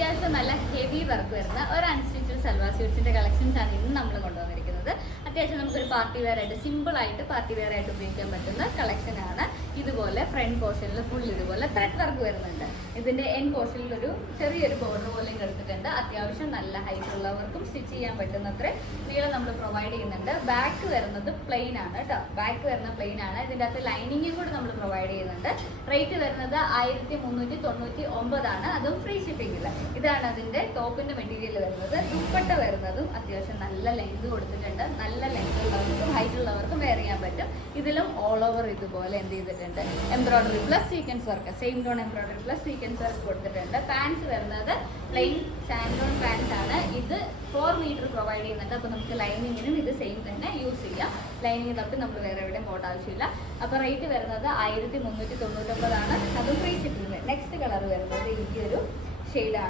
അത്യാവശ്യം നല്ല heavy work വരുന്ന ഒരു അൺസ്റ്റിച്ചഡ് സൽവാർ സ്യൂട്ട്സിന്റെ കളക്ഷൻസ് ആണ് ഇന്ന് നമ്മൾ കൊണ്ടുവന്നിരിക്കുന്നത്. അത്യാവശ്യം നമുക്കൊരു പാർട്ടി വെയർ ആയിട്ട് സിമ്പിൾ ആയിട്ട് പാർട്ടി വെയർ ആയിട്ട് ഉപയോഗിക്കാൻ പറ്റുന്ന കളക്ഷൻ ആണ്. ഇതുപോലെ ഫ്രണ്ട് പോർഷനിൽ ഫുൾ ഇതുപോലെ ത്രെഡ് വർക്ക് വരുന്നുണ്ട്. ഇതിന്റെ എൻ പോർഷനിൽ ഒരു ചെറിയൊരു ബോർഡർ പോലെയും എടുത്തിട്ടുണ്ട്. അത്യാവശ്യം നല്ല ഹൈറ്റ് ഉള്ളവർക്കും സ്റ്റിച്ച് ചെയ്യാൻ പറ്റുന്നത്ര നീളം നമ്മൾ പ്രൊവൈഡ് ചെയ്യുന്നുണ്ട്. ബാക്ക് വരുന്നത് പ്ലെയിൻ ആണ് കേട്ടോ. ബാക്ക് വരുന്ന പ്ലെയിൻ ആണ്. ഇതിൻ്റെ അകത്ത് ലൈനിങ്ങും കൂടെ നമ്മൾ പ്രൊവൈഡ് ചെയ്യുന്നുണ്ട്. റേറ്റ് വരുന്നത് 1399 ആണ്. അതും ഫ്രീ ഷിപ്പിംഗിൽ. ഇതാണ് അതിന്റെ ടോപ്പിന്റെ മെറ്റീരിയൽ വരുന്നത്. ദുപ്പട്ട വരുന്നതും അത്യാവശ്യം നല്ല ലെങ്ത് കൊടുത്തിട്ടുണ്ട്. നല്ല ലെങ്ത് ഉള്ളവർക്കും ഹൈറ്റ് ഉള്ളവർക്കും വെയർ ചെയ്യാൻ പറ്റും. ഇതിലും ഓൾ ഓവർ ഇതുപോലെ എന്ത് ചെയ്തിട്ടുണ്ട്, embroidery plus sequence work, same tone embroidery plus sequence work കൊടുത്തിട്ടുണ്ട്. പാൻസ് വരുന്നത് പ്ലെയിൻ സാൻഡോൺ പാൻസ് ആണ്. ഇത് 4 മീറ്റർ പ്രൊവൈഡ് ചെയ്യുന്നുണ്ട്. അപ്പോൾ നമുക്ക് ലൈനിങ്ങിനും ഇത് സെയിം തന്നെ യൂസ് ചെയ്യാം. ലൈനിങ് തപ്പി നമ്മൾ വേറെ എവിടെയും പോകേണ്ട ആവശ്യമില്ല. അപ്പോൾ റേറ്റ് വരുന്നത് 1399 ആണ്. അതും ഫ്രീ ഷിപ്പിംഗ്. നെക്സ്റ്റ് കളർ വരുന്നത് ഈ ഒരു ഷെയ്ഡാണ്.